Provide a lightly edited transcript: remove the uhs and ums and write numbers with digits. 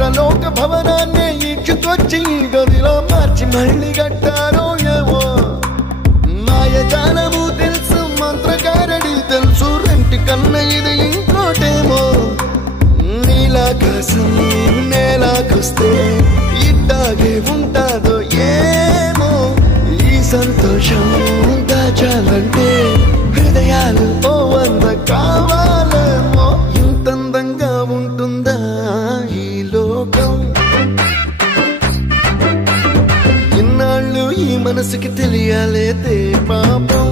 ఇంద్రలోక భవనాన్ని ఈడ్చుకొచ్చి గదిలో మార్చి మళ్ళీ కట్టారో ఏమో మాయజాలము తెలుసు మంత్రకారడి తెలుసు రెంటి కన్న ఇది ఇంకోటేమో నీలాకాశం నేలాకొస్తే ఇట్టాగే ఉంటాదో ఏమో ఈ సంతోషం దాచాలంటే హృదయాలు ఓ వంద కావాలేమో ఇంతందంగా ఉంటుందా ఈ లోకం ఇన్నాళ్ళు ఈ మనసుకి తెలియాలేదే పాపం